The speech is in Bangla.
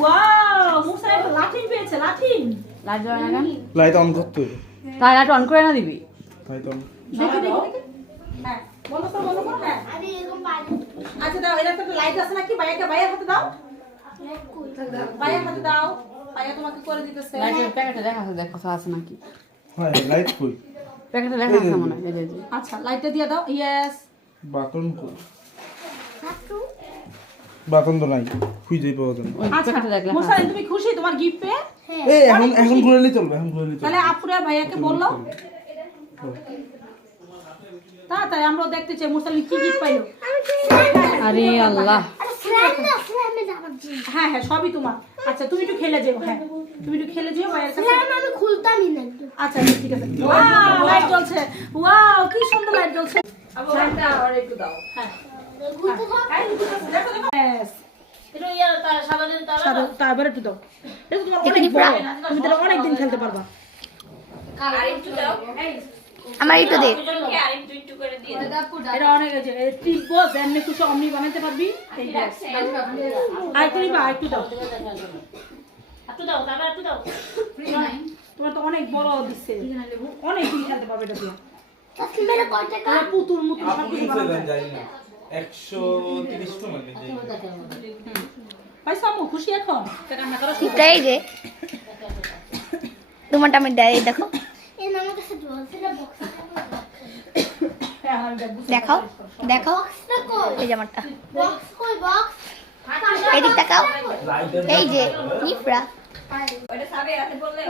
ওয়াও মুসা একটা লাঠিম পেয়েছে লাঠিম লাইট জ্বালা না কেন? লাইট অন করতে হবে। তাই লাইট অন করে না দিবি? Light on. দেখি দেখি দেখি হ্যাঁ বন্ধ করো হ্যাঁ আচ্ছা দাও এটা একটা লাইট আছে নাকি ভাইয়ের হাতে দাও ভাইয়ের হাতে দাও ভাইয়া তোমাকে করে দিতেছে লাইটের প্যাকেটে দেখা আছে, দেখ কথা আছে নাকি। হ্যাঁ লাইট কই? প্যাকেটে লেখা আছে মনে হয়, এই যে। আচ্ছা লাইটটা দিয়ে দাও ইয়েস বাটন কই? বাটন তো নাই, খুঁজেই পাওয়া যায় না। ওই আচ্ছা প্যাকেটে দেখ লেখা মুসা আছে। তুমি খুশি তোমার গিফট পেয়ে এই এখন ঘুরলেই চলবে, এখন ঘুরলেই চলবে। তাহলে আপুরা ভাইয়াকে বললো তাড়াতাড়ি আমরাও দেখতে চাই মুসালিম কি গিফট পাইলো আরে আল্লাহ, হ্যাঁ হ্যাঁ সবই তোমার আচ্ছা তুমি একটু খেলে যেও হ্যাঁ তুমি একটু খেলে যেও ভাইয়ের কাছে আমি খুলতামই না আচ্ছা ঠিক আছে ওয়াও লাইট জ্বলছে ওয়াও কি সুন্দর লাইট জ্বলছে লাইটটা আর একটু দাও। হ্যাঁ খুলতে থাক দেখো দেখো Yes. এটা ইয়ার তার সাধারণ তার তারপর একটু দাও এটা তো তোমার অনেক বড় তুমি তাহলে অনেকদিন খেলতে পারবা আর একটু দাও। আমার একটু দে আর একটু করে দিয়ে দাও। এটা অনেক আছে টিপবো যেমনি খুশি অমনি বানাইতে পারবি এই ব্যাস আর একটু নিবা আর একটু দাও একটু দাও, তারপর একটু দাও। তোমার তো অনেক বড় দিচ্ছে অনেক দিন খেলতে পারবে এটা দিয়ে আজকে মেরে কয় টাকা তোমার পুতুল মুতুল সব কিছু বানাতে পারবে। জানি না 130 টাকা নেই। পাইছো আম্মু খুশি এখন কান্না করো এটাই যে তোমারটা আমি দেই দেখো এই আমার কাছে জলসিটা বক্স হ্যাঁ আমি দেখবো দেখাও দেখাও এই যে আমারটা বক্স কই বক্স এদিক তাকাও এই যে নিফরা ওটা সাবে রাতে বললে